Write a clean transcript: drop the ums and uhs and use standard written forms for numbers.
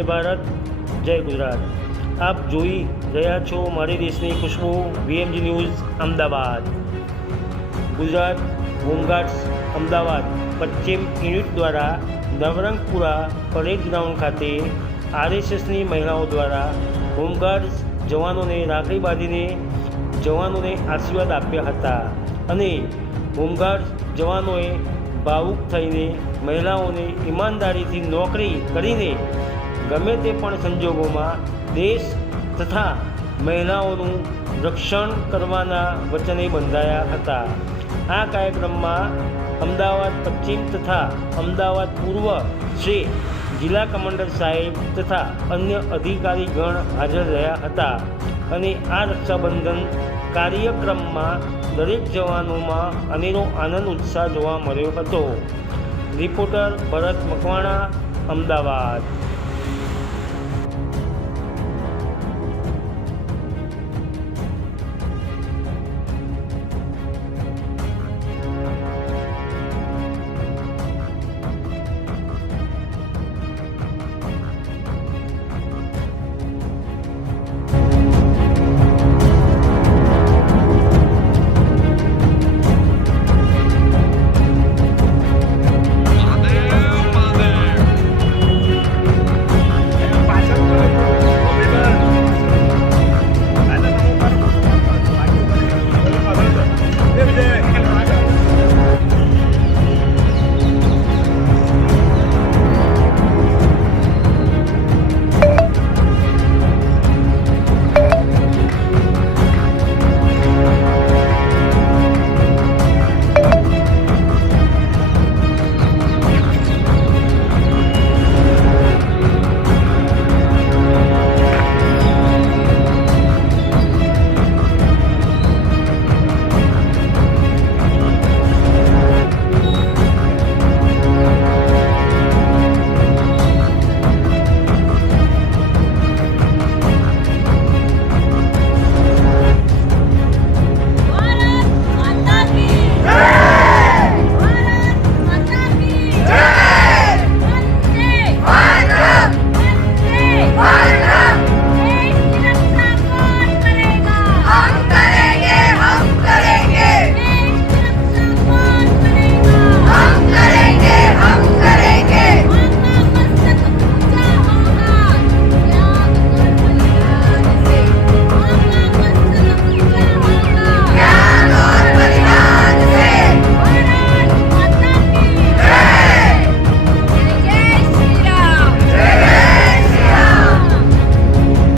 જય ભારત, જય ગુજરાત। આપ જોઈ રહ્યા છો મારી દેશની ખુશ્બુ VMG news Ahmedabad. Gujarat home guards Ahmedabad પશ્ચિમ યુનિટ દ્વારા નવરંગપુરા પરેડ ગ્રાઉન્ડ ખાતે RSSની મહિલાઓ દ્વારા હોમગાર્ડ્સ જવાનોને રાખડી બાંધીને જવાનોને આશીર્વાદ આપ્યા હતા અને હોમગાર્ડ્સ જવાનોએ ભાવુક થઈને મહિલાઓને ઈમાનદારીથી નોકરી કરીને ગમે તે પણ સંજોગોમાં દેશ તથા મહિલાઓનું રક્ષણ કરવાના વચને બંધાયા હતા। આ કાર્યક્રમમાં અમદાવાદ પશ્ચિમ તથા અમદાવાદ પૂર્વ શ્રી જિલ્લા કમાન્ડર સાહેબ તથા અન્ય અધિકારીગણ હાજર રહ્યા હતા અને આ રક્ષાબંધન કાર્યક્રમમાં દરેક જવાનોમાં અનેરો આનંદ ઉત્સાહ જોવા મળ્યો હતો। રિપોર્ટર ભરત મકવાણા, અમદાવાદ।